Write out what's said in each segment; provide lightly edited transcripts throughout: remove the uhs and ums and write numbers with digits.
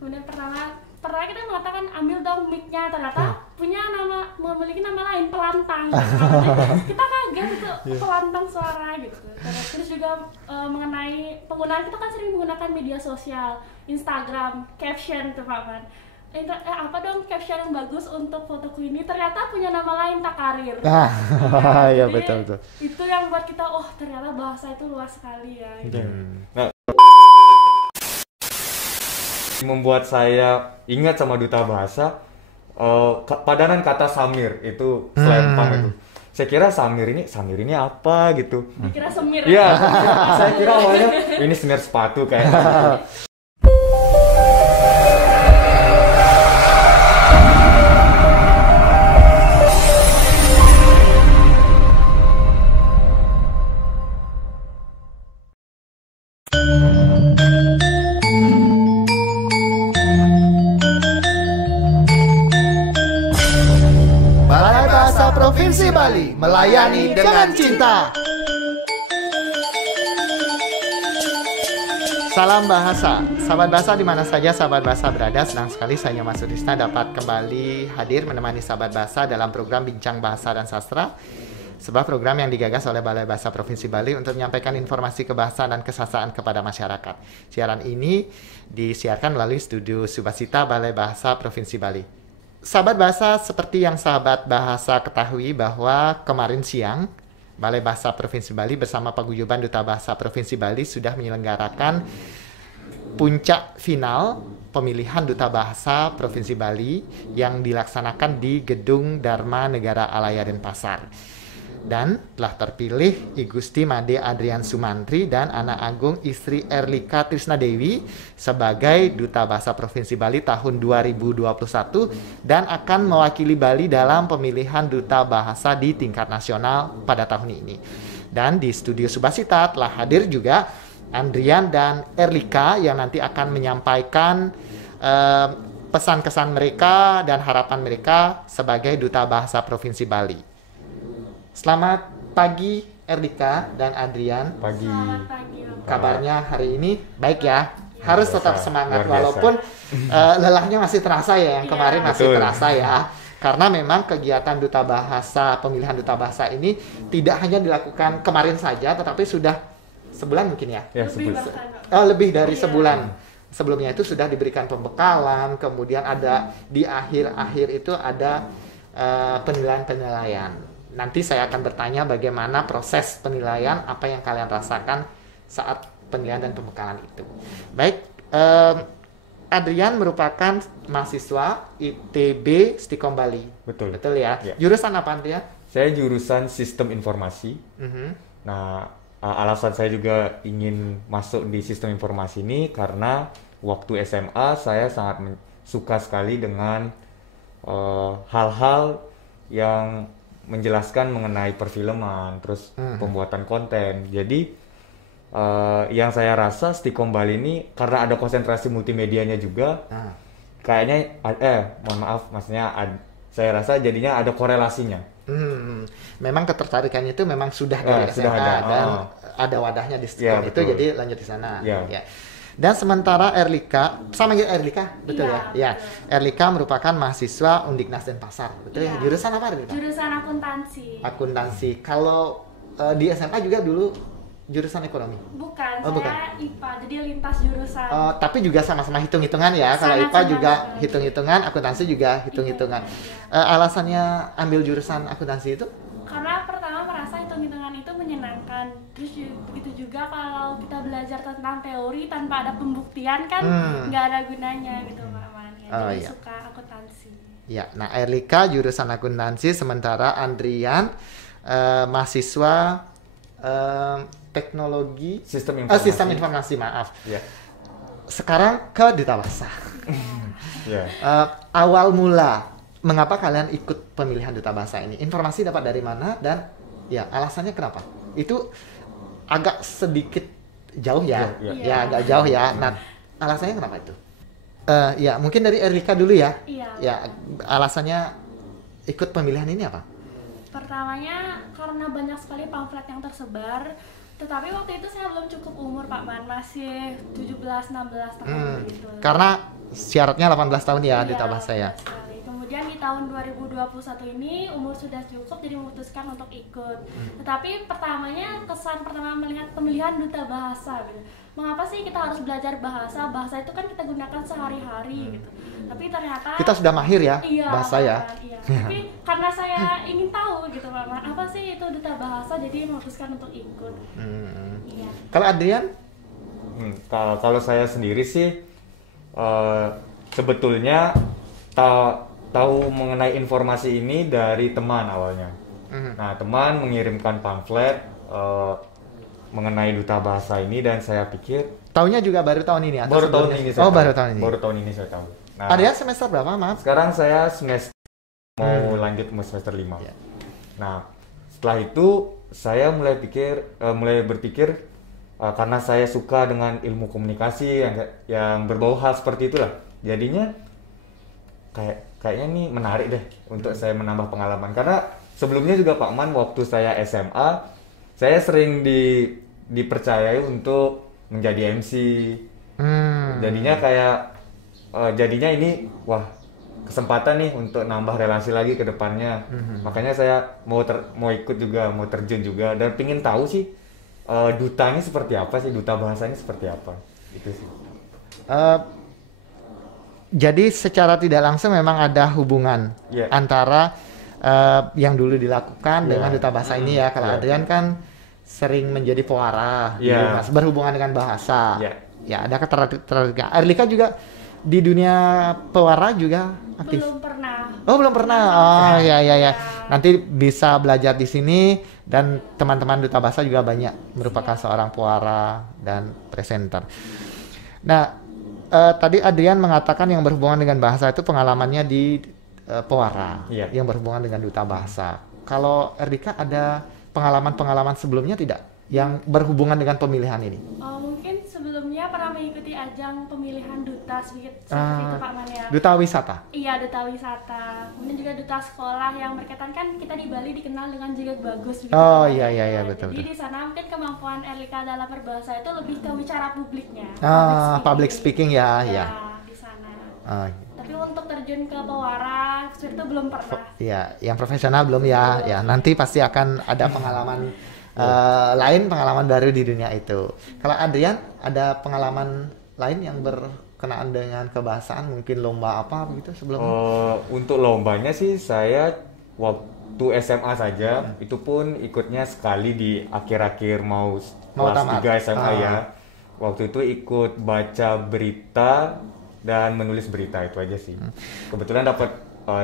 Kemudian pernah kita mengatakan ambil dong mic-nya, ternyata memiliki nama lain, pelantang. Kita kaget itu pelantang suara gitu. Terus juga mengenai penggunaan, kita kan sering menggunakan media sosial, Instagram, caption tuh Pak Man. Apa dong caption yang bagus untuk fotoku ini, ternyata punya nama lain, Takarir. Ya betul. Itu yang buat kita, ternyata bahasa itu luas sekali ya gitu. Nah, membuat saya ingat sama Duta Bahasa, padanan kata Samir itu selempang itu. Saya kira Samir ini apa gitu. Dikira semir. Iya, saya kira awalnya ini semir sepatu kayaknya. Balai Bahasa Provinsi Bali melayani dengan cinta. Salam bahasa, sahabat bahasa di mana saja sahabat bahasa berada. Senang sekali saya Mas Sudisna dapat kembali hadir menemani sahabat bahasa dalam program Bincang Bahasa dan Sastra, sebuah program yang digagas oleh Balai Bahasa Provinsi Bali untuk menyampaikan informasi kebahasaan dan kesastraan kepada masyarakat. Siaran ini disiarkan melalui studio Subasita Balai Bahasa Provinsi Bali. Sahabat bahasa, seperti yang sahabat bahasa ketahui bahwa kemarin siang Balai Bahasa Provinsi Bali bersama Paguyuban Duta Bahasa Provinsi Bali sudah menyelenggarakan puncak final pemilihan Duta Bahasa Provinsi Bali yang dilaksanakan di Gedung Dharma Negara Alaya Denpasar. Dan telah terpilih I Gusti Made Adrian Sumantri dan Anak Agung Istri Erlika Trisna Dewi sebagai Duta Bahasa Provinsi Bali tahun 2021 dan akan mewakili Bali dalam pemilihan Duta Bahasa di tingkat nasional pada tahun ini. Dan di studio Subasita telah hadir juga Andrian dan Erlika yang nanti akan menyampaikan pesan-kesan mereka dan harapan mereka sebagai Duta Bahasa Provinsi Bali. Selamat pagi Erlika dan Adrian. Pagi. Selamat pagi. Kabarnya hari ini baik ya? Harus tetap semangat luar biasa. walaupun lelahnya masih terasa ya, yang kemarin masih Betul. terasa ya. Karena memang kegiatan Duta Bahasa, pemilihan Duta Bahasa ini tidak hanya dilakukan kemarin saja, tetapi sudah sebulan mungkin ya? Ya, sebut. Lebih dari sebulan. Sebelumnya itu sudah diberikan pembekalan, kemudian ada di akhir-akhir itu ada penilaian-penilaian. Nanti saya akan bertanya bagaimana proses penilaian, apa yang kalian rasakan saat penilaian dan pembekalan itu. Baik, Adrian merupakan mahasiswa ITB Stikom Bali. Betul. Betul ya? Ya. Jurusan apa Adrian? Saya jurusan Sistem Informasi. Nah, alasan saya juga ingin masuk di Sistem Informasi ini karena waktu SMA saya sangat suka sekali dengan hal-hal yang menjelaskan mengenai perfilman, terus pembuatan konten. Jadi yang saya rasa Stikom Bali ini karena ada konsentrasi multimedianya juga, kayaknya mohon maaf, maksudnya saya rasa jadinya ada korelasinya. Memang ketertarikannya itu memang sudah dari sudah SMA ada. dan ada wadahnya di Stikom itu, betul. jadi lanjut di sana. Ya. Ya. Dan sementara Erlika, sama manggil Erlika, betul ya? Ya. Erlika merupakan mahasiswa Undiknas Denpasar, betul ya? Jurusan apa Erlika? Jurusan akuntansi. Akuntansi. Kalau di SMA juga dulu jurusan ekonomi. Bukan, Oh, bukan. saya IPA, jadi lintas jurusan. Tapi juga sama-sama hitung-hitungan ya. Kalau Sangat IPA sama juga sekali. hitung-hitungan, akuntansi juga hitung-hitungan. Alasannya ambil jurusan akuntansi itu? Karena pertama merasa hitung-hitungan itu menyenangkan. Terus begitu juga kalau kita belajar tentang teori tanpa ada pembuktian kan nggak ada gunanya gitu Pak Man. Jadi iya. suka akuntansi. Ya, nah Erlika jurusan akuntansi, sementara Andrian mahasiswa teknologi Sistem Informasi. sistem informasi, maaf. Ya. Sekarang ke Duta Bahasa. Ya. Awal mula mengapa kalian ikut pemilihan Duta Bahasa ini? Informasi dapat dari mana dan ya alasannya kenapa? Itu agak sedikit jauh ya. Jauh, Ya, agak jauh ya. Nah, alasannya kenapa itu? Ya, mungkin dari Erlika dulu ya. Iya. Ya, alasannya ikut pemilihan ini apa? Pertamanya karena banyak sekali pamflet yang tersebar, tetapi waktu itu saya belum cukup umur Pak Man, masih 17-16 tahun gitu. Karena syaratnya 18 tahun ya duta bahasa ya. Sekali. Kemudian di tahun 2021 ini umur sudah cukup jadi memutuskan untuk ikut. Tetapi pertamanya kesan pertama melihat pemilihan duta bahasa gitu. Mengapa sih kita harus belajar bahasa? Bahasa itu kan kita gunakan sehari-hari gitu. Tapi ternyata Kita sudah mahir ya iya, bahasa ya. Iya. Tapi karena saya ingin tahu gitu Mama, apa sih itu duta bahasa jadi memutuskan untuk ikut. Iya. Kalau Adrian? Kalau saya sendiri sih sebetulnya tahu mengenai informasi ini dari teman awalnya. Nah, teman mengirimkan pamflet mengenai duta bahasa ini dan saya pikir Taunya juga baru tahun ini atau baru tahun sebelumnya? ini saya Oh, tahu. baru tahun ini. Baru tahun ini saya tahu. Nah, Adrian semester berapa, maaf? sekarang saya semester mau lanjut semester 5. Ya. Nah, setelah itu saya mulai berpikir karena saya suka dengan ilmu komunikasi yang berbau hal seperti itulah. Jadinya kayaknya ini menarik deh untuk saya menambah pengalaman. Karena sebelumnya juga Pak Man waktu saya SMA, saya sering dipercayai untuk menjadi MC. Jadinya ini wah kesempatan nih untuk nambah relasi lagi ke depannya. Makanya saya mau ikut juga, mau terjun juga dan pingin tahu sih duta ini seperti apa sih, duta bahasa ini seperti apa. Itu sih. Jadi secara tidak langsung memang ada hubungan antara yang dulu dilakukan dengan duta bahasa ini ya. Kalau Adrian kan sering menjadi pewara, berhubungan dengan bahasa. Ya, ada ketertarikan. Erlika juga di dunia pewara juga aktif. Belum pernah. Oh, belum pernah. Oh, ya. Nanti bisa belajar di sini dan teman-teman duta bahasa juga banyak merupakan seorang pewara dan presenter. Nah, tadi Adrian mengatakan yang berhubungan dengan bahasa itu pengalamannya di pewara, yang berhubungan dengan duta bahasa. Kalau Erdika ada pengalaman-pengalaman sebelumnya tidak yang berhubungan dengan pemilihan ini? Mungkin sebelumnya pernah mengikuti ajang pemilihan duta seperti itu Pak Man ya. Duta wisata? Iya, duta wisata. Kemudian juga duta sekolah yang berkaitan kan kita di Bali dikenal dengan juga bagus. Gitu. Oh iya betul. Jadi di sana mungkin kemampuan Erlika dalam berbahasa itu lebih ke bicara publiknya. Public speaking ya. Di sana. Tapi untuk terjun ke pewara seperti itu belum pernah. Iya, yang profesional belum ya. Ya, nanti pasti akan ada pengalaman lain, pengalaman baru di dunia itu. Kalau Adrian ada pengalaman lain yang berkenaan dengan kebahasaan, mungkin lomba apa begitu sebelumnya? Untuk lombanya sih saya waktu SMA saja, itu pun ikutnya sekali di akhir-akhir mau kelas 3 SMA ya. Waktu itu ikut baca berita dan menulis berita, itu aja sih. Kebetulan dapat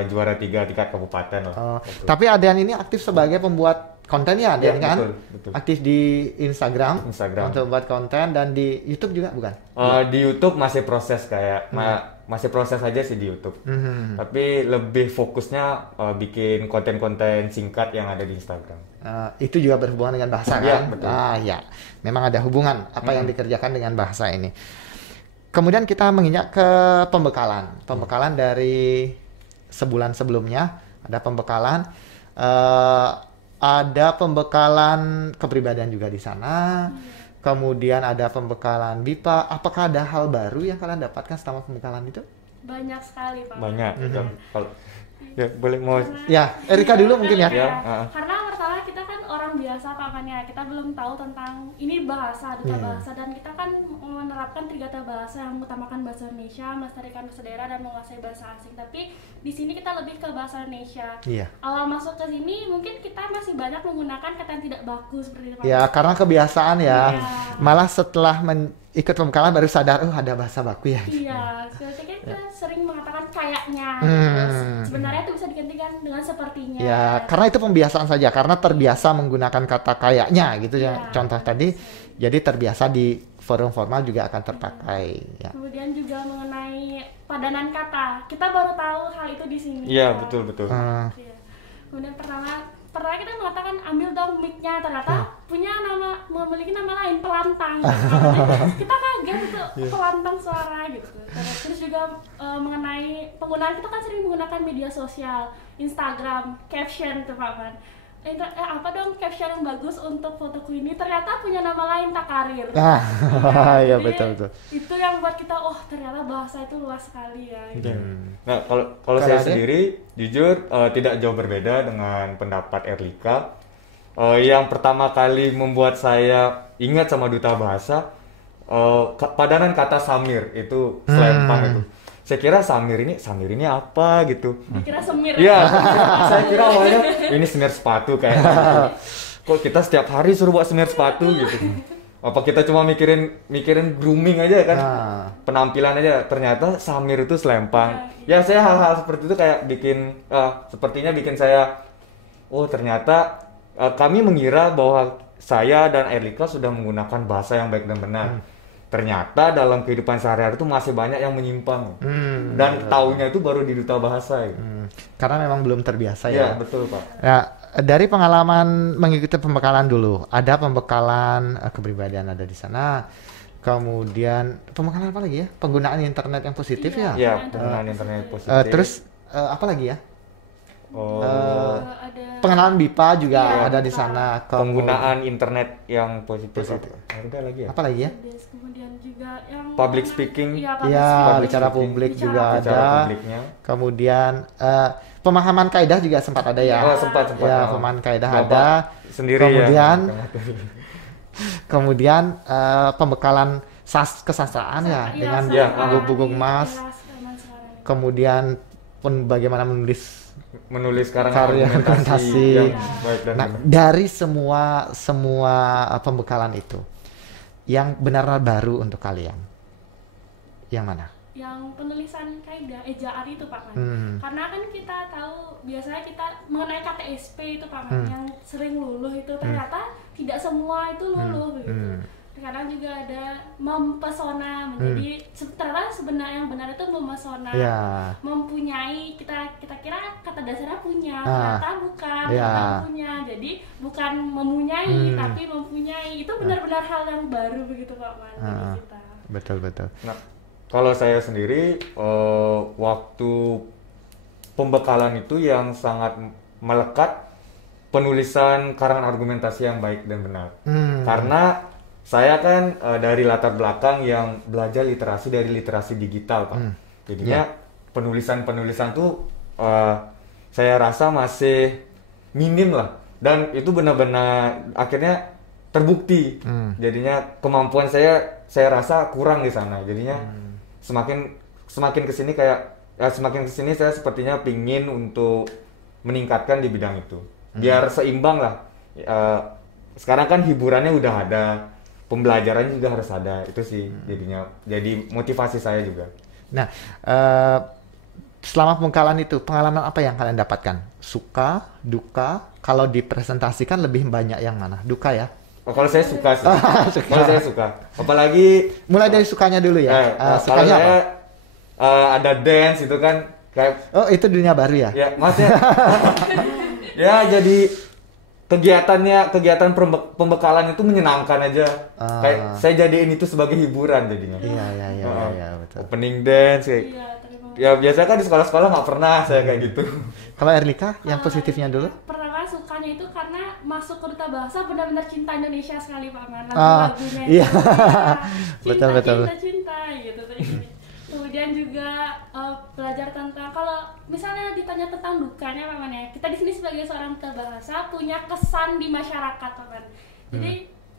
juara 3 tingkat kabupaten lah. Tapi Adrian ini aktif sebagai pembuat konten ya, Adrian kan? Betul. Aktif di Instagram untuk buat konten dan di YouTube juga bukan? Di YouTube masih proses masih proses aja sih di YouTube. Tapi lebih fokusnya bikin konten-konten singkat yang ada di Instagram. Itu juga berhubungan dengan bahasa kan? Betul. Ya, memang ada hubungan apa yang dikerjakan dengan bahasa ini. Kemudian kita menginjak ke pembekalan dari sebulan sebelumnya ada pembekalan. Ada pembekalan kepribadian juga di sana. Kemudian ada pembekalan BIPA. Apakah ada hal baru yang kalian dapatkan selama pembekalan itu? Banyak sekali Pak. Banyak. Kalau ya boleh mau. Ya, Erika dulu mungkin ya. Karena pertama kita kan orang biasa Pak Man ya. Kita belum tahu tentang ini bahasa, duta bahasa, dan kita kan menerapkan 3 kata bahasa yang mengutamakan bahasa Indonesia, melestarikan bahasa daerah dan menguasai bahasa asing. Tapi di sini kita lebih ke bahasa Indonesia. Awal masuk ke sini mungkin kita masih banyak menggunakan kata yang tidak bagus seperti itu. Ya, karena kebiasaan ya. Malah setelah ikut pembekalan baru sadar, ada bahasa baku ya. Iya, seperti kita sering mengatakan kayaknya. Sebenarnya itu bisa digantikan dengan sepertinya. Ya, karena itu pembiasaan saja. Karena terbiasa menggunakan kata kayaknya gitu ya. Contoh tadi, jadi terbiasa di forum formal juga akan terpakai. Ya. Kemudian juga mengenai padanan kata, kita baru tahu hal itu di sini. Iya, betul. Kemudian pernah kita mengatakan ambil dong mic-nya, ternyata memiliki nama lain, pelantang. Kita kaget itu pelantang suara gitu. Terus juga mengenai penggunaan, kita kan sering menggunakan media sosial, Instagram, caption tuh Pak Man. apa dong caption yang bagus untuk fotoku ini, ternyata punya nama lain Takarir. Iya Jadi, betul. itu yang buat kita, oh ternyata bahasa itu luas sekali ya. Gitu. Nah, kalau saya sendiri jujur tidak jauh berbeda dengan pendapat Erlika. Yang pertama kali membuat saya ingat sama duta bahasa, padanan kata Samir itu selempang itu. Saya kira Samir ini apa gitu. Dikira semir. Iya, saya kira awalnya ini semir sepatu kayak gitu. Kok kita setiap hari suruh buat semir sepatu gitu. Apa kita cuma mikirin grooming aja kan? Penampilan aja. Ternyata Samir itu selempang. Ya saya hal-hal seperti itu kayak sepertinya bikin saya, oh ternyata kami mengira bahwa saya dan Erlika sudah menggunakan bahasa yang baik dan benar. Ternyata dalam kehidupan sehari-hari itu masih banyak yang menyimpang. Dan taunya itu baru di duta bahasa. Karena memang belum terbiasa ya. Iya, betul Pak. Nah, dari pengalaman mengikuti pembekalan dulu, ada pembekalan kepribadian ada di sana. Kemudian pembekalan apa lagi ya? Penggunaan internet yang positif ya? Iya, penggunaan internet positif. Terus apa lagi ya? Ada Pengenalan BIPA juga ada di sana. Penggunaan internet yang positif. Ada lagi ya? Apa lagi ya? kemudian juga yang Public speaking. Iya, bicara publik juga ada. Publiknya. Kemudian pemahaman kaidah juga sempat ada ya. Oh, sempat. Ya, pemahaman kaidah Bapak ada. Sendiri Kemudian ya. kemudian pembekalan kesastraan ya dengan buku-buku emas. Kemudian pun bagaimana menulis karya argumentasi. yang baik dan Nah, benar. dari semua pembekalan itu, yang benar-benar baru untuk kalian, yang mana? Yang penulisan kaidah ejaan itu Pak Man. Karena kan kita tahu biasanya kita mengenai KTSP itu Pak Man yang sering luluh itu ternyata tidak semua itu luluh begitu. Kadang juga ada mempesona menjadi ternyata sebenarnya yang benar itu memesona. Mempunyai kita kira kata dasarnya punya, ternyata bukan, bukan punya. Jadi bukan mempunyai tapi mempunyai. Itu benar-benar hal yang baru begitu Pak Man bagi kita. Betul. Nah, kalau saya sendiri waktu pembekalan itu yang sangat melekat penulisan karangan argumentasi yang baik dan benar. Karena saya kan dari latar belakang yang belajar dari literasi digital Pak. Jadinya penulisan tuh saya rasa masih minim lah. Dan itu benar-benar akhirnya terbukti. Jadinya kemampuan saya rasa kurang di sana. Jadinya semakin kesini saya sepertinya pingin untuk meningkatkan di bidang itu. Biar seimbang lah. Sekarang kan hiburannya udah ada. Pembelajarannya juga harus ada, itu sih jadinya jadi motivasi saya juga. Nah, selama pembekalan itu pengalaman apa yang kalian dapatkan? Suka, duka? Kalau dipresentasikan lebih banyak yang mana? Duka ya? Kalau saya suka sih. Kalau saya suka. Apalagi mulai dari sukanya dulu ya. kalau Sukanya saya, ada dance itu kan kayak. Oh, itu dunia baru ya? Ya, maksudnya. Ya jadi kegiatan pembekalan itu menyenangkan aja. Kayak saya jadiin itu sebagai hiburan jadinya. Iya, betul. Opening dance kayak. Ya biasanya kan di sekolah-sekolah nggak pernah saya kayak gitu. Kalau Erlika yang positifnya dulu? Pertama sukanya itu karena masuk ke duta bahasa benar-benar cinta Indonesia sekali Pak Man. Lagu-lagunya iya. Betul. Cinta gitu. Kemudian juga belajar tentang, kalau misalnya ditanya tentang dukanya Pak Man ya, kita di sini sebagai seorang duta bahasa punya kesan di masyarakat Pak Man. Jadi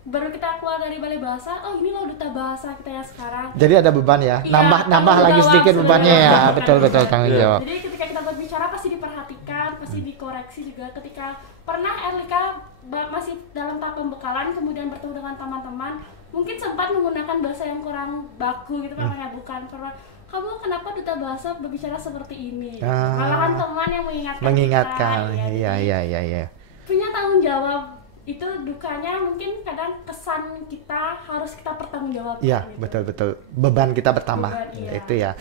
baru kita keluar dari balai bahasa, oh ini loh duta bahasa kita ya sekarang. Jadi ada beban ya, nambah lagi sedikit bebannya ya, betul tanggung jawab. Jadi ketika kita berbicara pasti diperhatikan, pasti dikoreksi juga. Ketika pernah Erlika masih dalam tahap pembekalan, kemudian bertemu dengan teman-teman, mungkin sempat menggunakan bahasa yang kurang baku gitu Pak, ya bukan karena kamu kenapa duta bahasa berbicara seperti ini? Malahan teman yang mengingatkan kita, iya. Punya tanggung jawab. Itu dukanya mungkin kadang kesan kita harus kita pertanggungjawabkan. Iya, gitu. betul. Beban kita bertambah. Itu ya.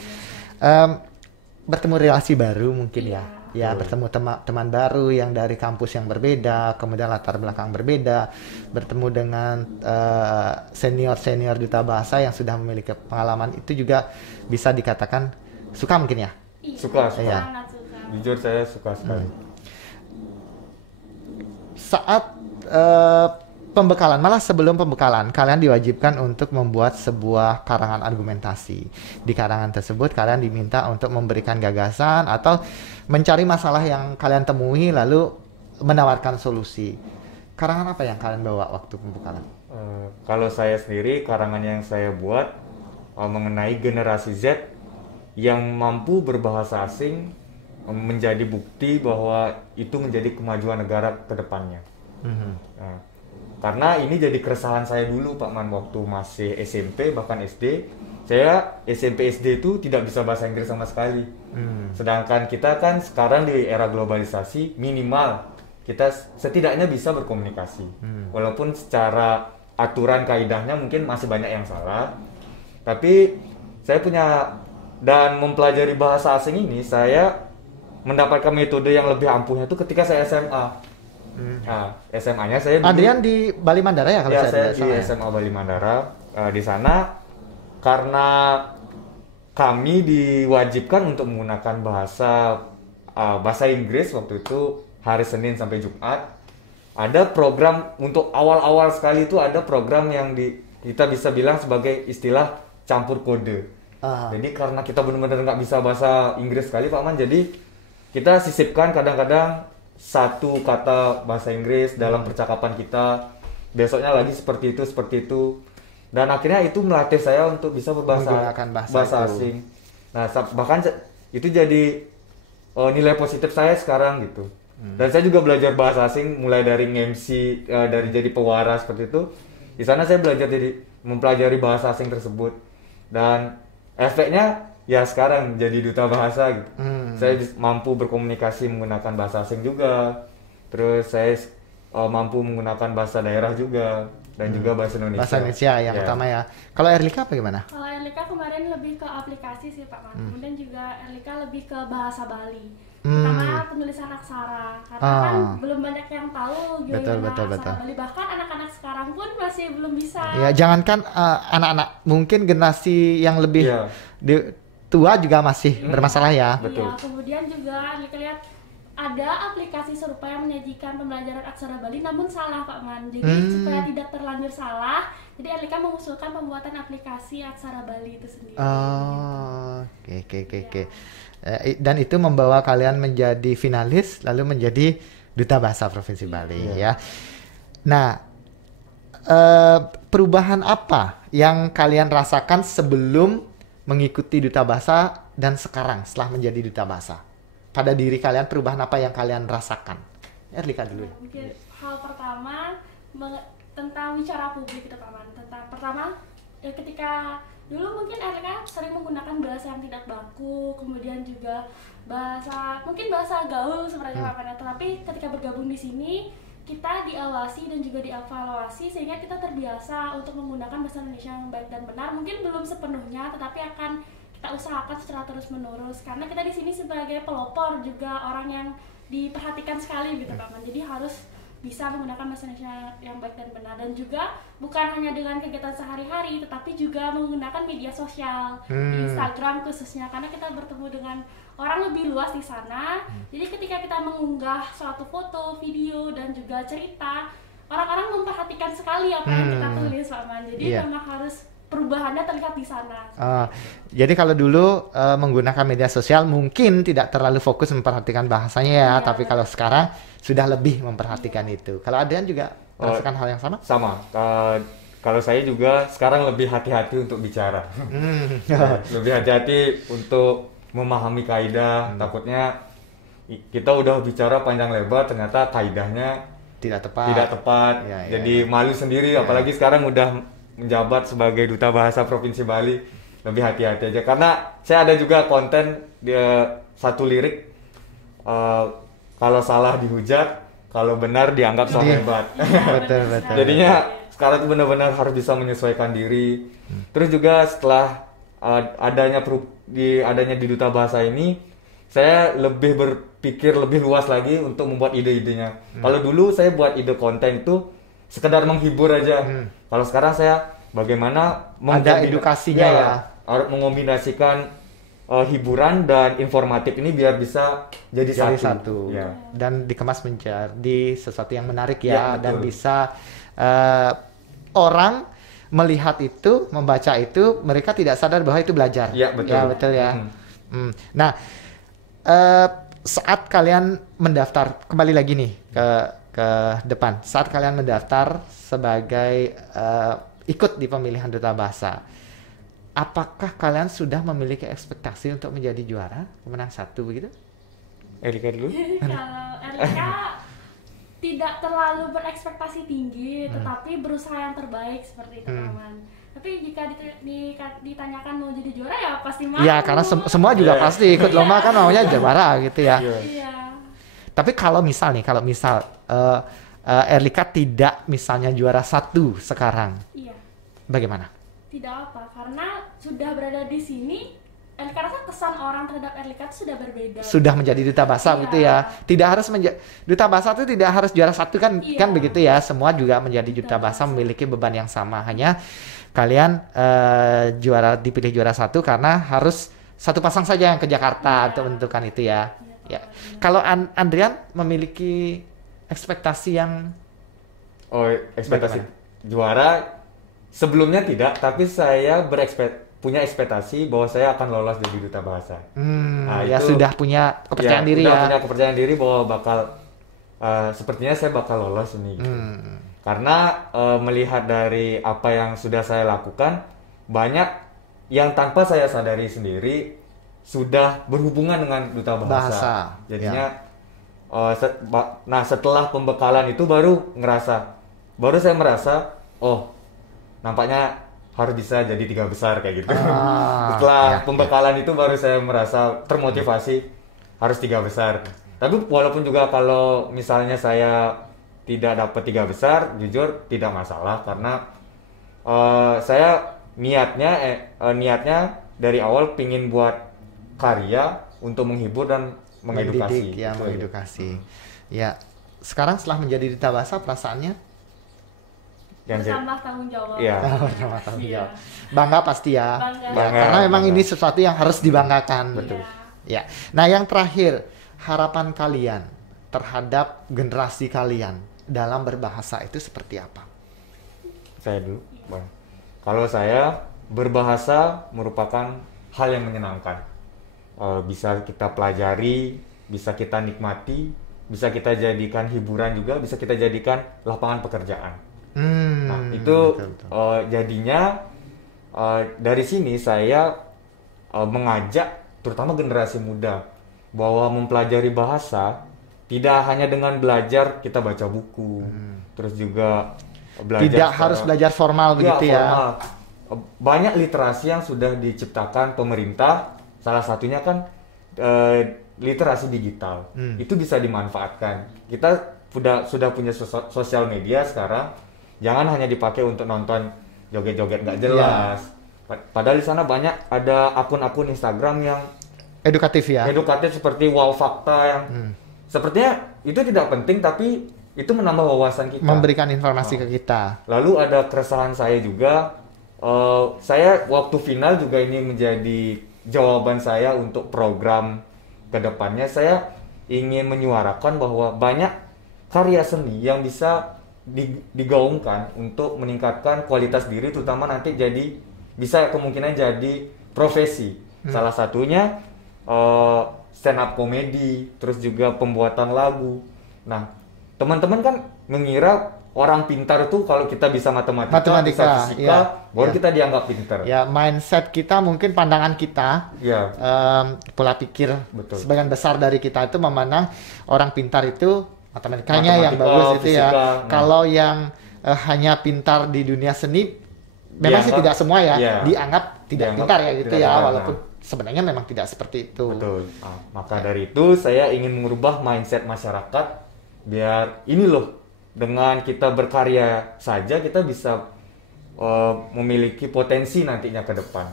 Bertemu relasi baru mungkin ya, bertemu teman baru yang dari kampus yang berbeda, kemudian latar belakang berbeda, bertemu dengan senior duta bahasa yang sudah memiliki pengalaman, itu juga bisa dikatakan suka mungkin ya? Suka. Sangat suka. Jujur saya suka sekali. saat pembekalan, malah sebelum pembekalan, kalian diwajibkan untuk membuat sebuah karangan argumentasi. Di karangan tersebut kalian diminta untuk memberikan gagasan atau mencari masalah yang kalian temui lalu menawarkan solusi. Karangan apa yang kalian bawa waktu pembekalan? Kalau saya sendiri, karangan yang saya buat mengenai generasi Z yang mampu berbahasa asing menjadi bukti bahwa itu menjadi kemajuan negara ke depannya. Nah, karena ini jadi keresahan saya dulu Pak Man, waktu masih SMP bahkan SD. Saya SMP SD itu tidak bisa bahasa Inggris sama sekali. Sedangkan kita kan sekarang di era globalisasi, minimal kita setidaknya bisa berkomunikasi. Walaupun secara aturan kaidahnya mungkin masih banyak yang salah. Tapi saya punya, dan mempelajari bahasa asing ini saya mendapatkan metode yang lebih ampuhnya itu ketika saya SMA. Nah, SMA-nya saya Adrian di Bali Mandara ya kalau ya, saya di SMA Bali Mandara. Di sana karena kami diwajibkan untuk menggunakan bahasa Inggris waktu itu hari Senin sampai Jumat. Ada program untuk awal-awal sekali itu, ada program yang kita bisa bilang sebagai istilah campur kode. Jadi karena kita benar-benar nggak bisa bahasa Inggris sekali Pak Man, jadi kita sisipkan kadang-kadang satu kata bahasa Inggris dalam percakapan kita, besoknya lagi seperti itu, dan akhirnya itu melatih saya untuk bisa berbahasa bahasa asing. Nah, bahkan itu jadi nilai positif saya sekarang gitu. Dan saya juga belajar bahasa asing mulai dari MC, dari jadi pewara seperti itu. Di sana saya belajar jadi mempelajari bahasa asing tersebut, dan efeknya ya sekarang jadi duta bahasa gitu. Saya mampu berkomunikasi menggunakan bahasa asing juga. Terus saya mampu menggunakan bahasa daerah juga, dan juga bahasa Indonesia. Bahasa Indonesia yang utama ya. Kalau Erlika apa gimana? Kalau Erlika kemarin lebih ke aplikasi sih Pak Man. Kemudian juga Erlika lebih ke bahasa Bali. Pertama penulisan aksara. Karena kan belum banyak yang tahu gimana aksara Bali. Bahkan anak-anak sekarang pun masih belum bisa. Ya, jangankan anak-anak, mungkin generasi yang lebih tua juga masih bermasalah ya. Iya, kemudian juga kita lihat ada aplikasi serupa yang menyajikan pembelajaran aksara Bali namun salah Pak Man. Jadi supaya tidak terlanjur salah, jadi Erlika mengusulkan pembuatan aplikasi aksara Bali itu sendiri. Oke. Dan itu membawa kalian menjadi finalis lalu menjadi duta bahasa Provinsi Bali ya. Nah, perubahan apa yang kalian rasakan sebelum mengikuti duta bahasa dan sekarang setelah menjadi duta bahasa? Pada diri kalian perubahan apa yang kalian rasakan? Erlika dulu. Mungkin hal pertama tentang bicara publik itu Pak Man. Pertama ketika dulu mungkin Erlika sering menggunakan bahasa yang tidak baku, kemudian juga bahasa gaul seperti Pak Man. Tapi ketika bergabung di sini kita diawasi dan juga dievaluasi sehingga kita terbiasa untuk menggunakan bahasa Indonesia yang baik dan benar. Mungkin belum sepenuhnya, tetapi akan kita usahakan secara terus-menerus. Karena kita di sini sebagai pelopor juga orang yang diperhatikan sekali gitu Pak Man. Jadi harus bisa menggunakan bahasa Indonesia yang baik dan benar, dan juga bukan hanya dengan kegiatan sehari-hari tetapi juga menggunakan media sosial di Instagram khususnya, karena kita bertemu dengan orang lebih luas di sana. Jadi ketika kita mengunggah suatu foto, video dan juga cerita, orang-orang memperhatikan sekali apa yang kita tulis Pak Man. Jadi memang harus perubahannya terlihat di sana. Jadi kalau dulu menggunakan media sosial mungkin tidak terlalu fokus memperhatikan bahasanya ya, tapi kalau sekarang sudah lebih memperhatikan itu. Kalau Adrian juga merasakan hal yang sama? Sama. Kalau saya juga sekarang lebih hati-hati untuk bicara. Lebih hati-hati untuk memahami kaidah. Takutnya kita udah bicara panjang lebar, ternyata kaidahnya tidak tepat. Jadi malu sendiri. Apalagi sekarang udah menjabat sebagai duta bahasa Provinsi Bali. Lebih hati-hati aja. Karena saya ada juga konten di satu lirik. Kalau salah dihujat, kalau benar dianggap so hebat. Betul. Jadinya sekarang tuh benar-benar harus bisa menyesuaikan diri. Terus juga setelah adanya di duta bahasa ini, saya lebih berpikir lebih luas lagi untuk membuat ide-idenya. Kalau dulu saya buat ide konten itu sekedar menghibur aja. Kalau sekarang saya bagaimana ada edukasinya ya. Harus mengombinasikan hiburan dan informatif ini biar bisa jadi satu. Ya. Dan dikemas menjadi sesuatu yang menarik Ya, dan betul. bisa orang melihat itu, membaca itu, mereka tidak sadar bahwa itu belajar. Ya, betul. Ya, betul ya. Nah, saat kalian mendaftar, kembali lagi nih ke depan, saat kalian mendaftar sebagai ikut di pemilihan duta bahasa, apakah kalian sudah memiliki ekspektasi untuk menjadi juara, pemenang 1 begitu? Erika dulu. Kalau Erika tidak terlalu berekspektasi tinggi, tetapi berusaha yang terbaik seperti itu, teman. Tapi jika ditanyakan mau jadi juara ya pasti mau. Iya, karena semua juga pasti ikut lomba kan maunya juara gitu ya. Iya. Tapi kalau misal Erlika tidak misalnya juara 1 sekarang, Iya. bagaimana? Tidak apa, karena sudah berada di sini, Erlika rasa kesan orang terhadap Erlika itu sudah berbeda. Sudah menjadi duta bahasa Iya. gitu ya. Tidak harus duta bahasa itu tidak harus juara 1 kan, Iya. kan begitu ya. Semua juga menjadi duta bahasa memiliki beban yang sama. Hanya kalian dipilih juara 1 karena harus satu pasang saja yang ke Jakarta untuk menentukan itu ya. Ya. Kalau Andrian memiliki ekspektasi yang Ekspektasi juara sebelumnya tidak, tapi saya punya ekspektasi bahwa saya akan lolos jadi duta bahasa. Ya sudah punya kepercayaan diri udah ya. punya kepercayaan diri bahwa sepertinya saya bakal lolos ini. Gitu. Karena melihat dari apa yang sudah saya lakukan, banyak yang tanpa saya sadari sendiri sudah berhubungan dengan duta bahasa. Jadinya setelah pembekalan itu baru saya merasa, oh nampaknya harus bisa jadi 3 besar kayak gitu. Setelah pembekalan itu baru saya merasa termotivasi harus 3 besar. Tapi walaupun juga kalau misalnya saya tidak dapat 3 besar, jujur tidak masalah karena saya niatnya dari awal pingin buat karya untuk menghibur dan mengedukasi. Mendidik, ya, mengedukasi. Ya, sekarang setelah menjadi duta bahasa perasaannya? Bertambah tanggung jawab. Iya. Bertambah tanggung jawab. Bangga pasti ya. Bangga. Karena memang ini sesuatu yang harus dibanggakan. Betul. Ya. Nah, yang terakhir, harapan kalian terhadap generasi kalian dalam berbahasa itu seperti apa? Saya dulu, Bang. Kalau saya, berbahasa merupakan hal yang menyenangkan. Bisa kita pelajari, bisa kita nikmati, bisa kita jadikan hiburan juga, bisa kita jadikan lapangan pekerjaan. Nah, itu betul. Jadinya dari sini saya mengajak terutama generasi muda bahwa mempelajari bahasa tidak hanya dengan belajar kita baca buku, terus juga belajar tidak harus belajar formal begitu ya. Formal. Banyak literasi yang sudah diciptakan pemerintah, salah satunya kan literasi digital. Itu bisa dimanfaatkan. Kita sudah punya sosial media sekarang. Jangan hanya dipakai untuk nonton joget-joget nggak jelas. Padahal di sana banyak ada akun-akun Instagram yang edukatif ya. Edukatif seperti wow fakta yang sepertinya itu tidak penting tapi itu menambah wawasan kita. Memberikan informasi ke kita. Lalu ada keresahan saya juga. Saya waktu final juga ini menjadi jawaban saya untuk program kedepannya. Saya ingin menyuarakan bahwa banyak karya seni yang bisa digaungkan untuk meningkatkan kualitas diri, terutama nanti bisa kemungkinan jadi profesi. Salah satunya stand up comedy, terus juga pembuatan lagu. Nah, teman-teman kan mengira orang pintar itu kalau kita bisa matematika bisa fisika, baru kita dianggap pintar. Ya, mindset kita mungkin pandangan kita, pola pikir sebagian besar dari kita itu memandang orang pintar itu matematikanya yang bagus itu ya. Kalau yang hanya pintar di dunia seni, memang sih tidak semua ya, dianggap tidak pintar ya gitu ya, walaupun sebenarnya memang tidak seperti itu. Betul. Maka dari itu saya ingin mengubah mindset masyarakat biar ini loh, dengan kita berkarya saja kita bisa memiliki potensi nantinya ke depan.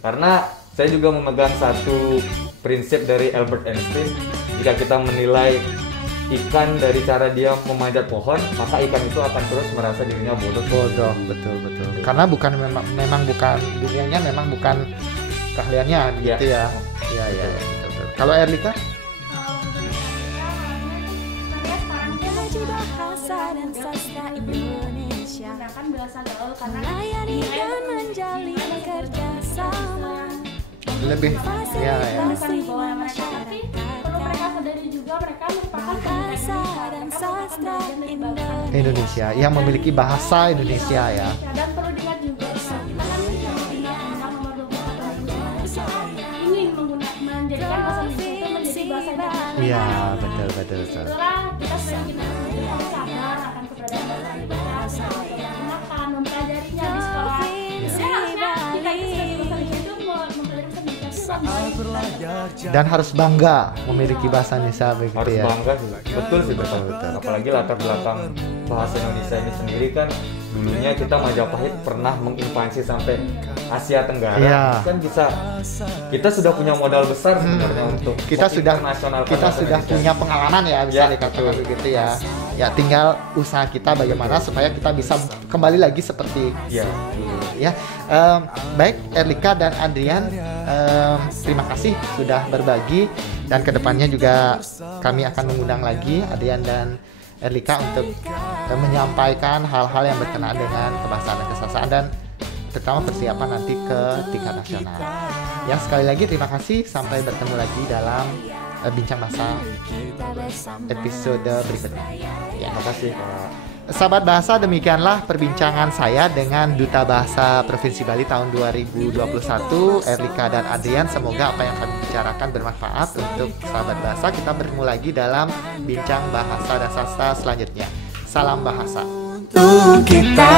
Karena saya juga memegang satu prinsip dari Albert Einstein, jika kita menilai ikan dari cara dia memanjat pohon, maka ikan itu akan terus merasa dirinya bodoh. Betul. Karena memang bukan dunianya, memang bukan keahliannya gitu ya. Iya, iya. Betul. Kalau Erlika? Bahasa dan sastra Indonesia Menggunakan bahasa gaul karena melayani dan menjalin kerjasama Lebih ya, ya. bukan di bawah mereka, tapi perlu mereka sadari juga mereka merupakan bahasa dan sastra Indonesia. Indonesia yang memiliki bahasa Indonesia ya. Dan perlu diingat juga kita kan Undang-Undang Nomor 21 Tahun 2009 ingin menjadikan bahasa Indonesia itu menjadi bahasa Indonesia. Iya, betul. Itulah kita sebagai generasi harus sadar akan keberadaan bahasa Indonesia, menggunakan, mempelajarinya di sekolah. Dan harusnya kita itu sebagai bahasa Indonesia itu mempelajari bahasa Indonesia. Dan harus bangga memiliki bahasa Indonesia begitu Harus ya. bangga sih, betul sih, betul. Apalagi latar belakang bahasa Indonesia ini sendiri kan dulunya kita Majapahit pernah menginvasi sampai Asia Tenggara. Iya. Kan kita sudah punya modal besar sebenarnya untuk Kita sudah bahasa Indonesia. punya pengalaman ya, bisa Ya, dikatakan begitu ya. Ya tinggal usaha kita bagaimana supaya kita bisa kembali lagi seperti Iya. ya. Baik Erlika dan Adrian, terima kasih sudah berbagi, dan kedepannya juga kami akan mengundang lagi Adrian dan Erlika untuk menyampaikan hal-hal yang berkenaan dengan kebahasaan dan kesastraan, dan terutama persiapan nanti ke tingkat nasional. Ya, sekali lagi terima kasih, sampai bertemu lagi dalam Bincang Bahasa episode berikutnya. Ya, Terima kasih Pak. Sahabat Bahasa, demikianlah perbincangan saya dengan Duta Bahasa Provinsi Bali tahun 2021, Erlika dan Adrian. Semoga apa yang kami bicarakan bermanfaat untuk sahabat bahasa. Kita bertemu lagi dalam Bincang Bahasa dan Sastra selanjutnya. Salam bahasa. Untuk kita.